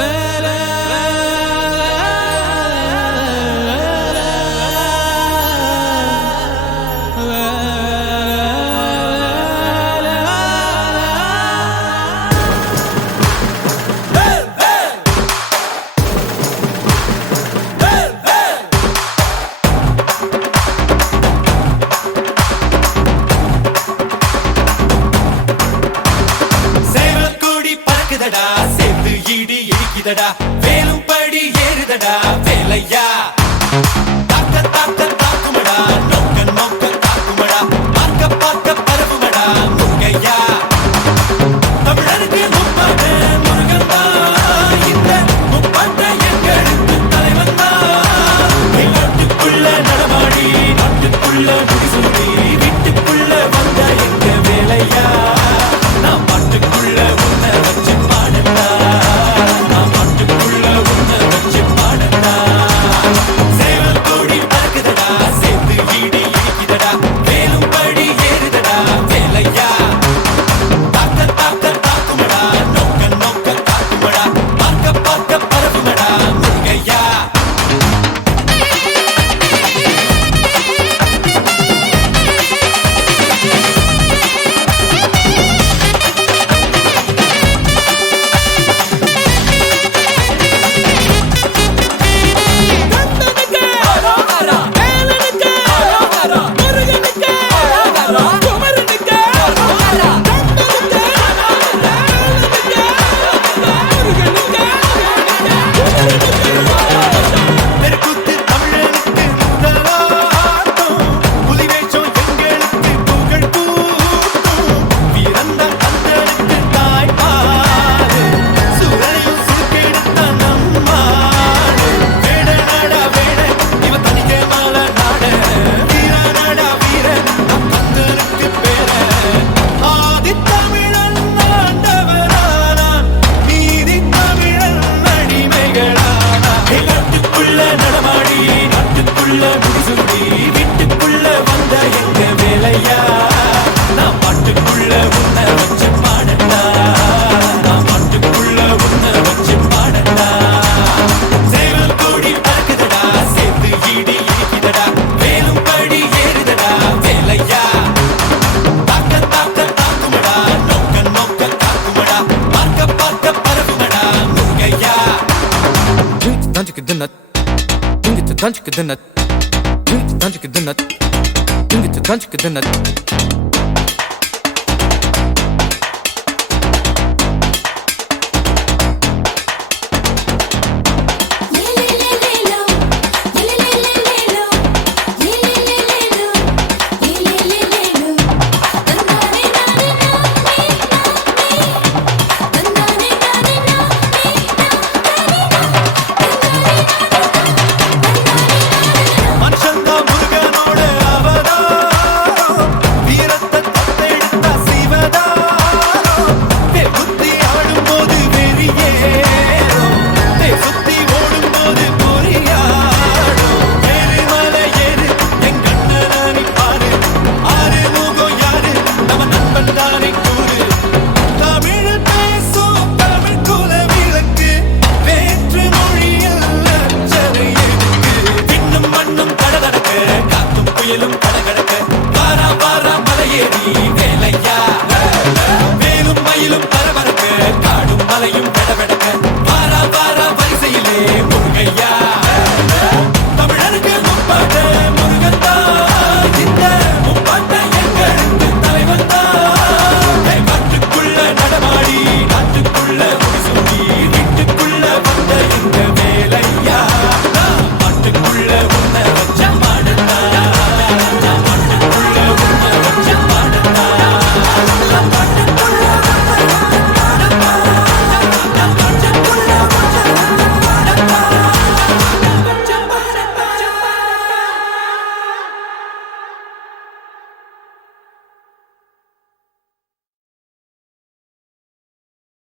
Let நடக்குதடா dingit tanjik dinat, dingit tanjik dinat,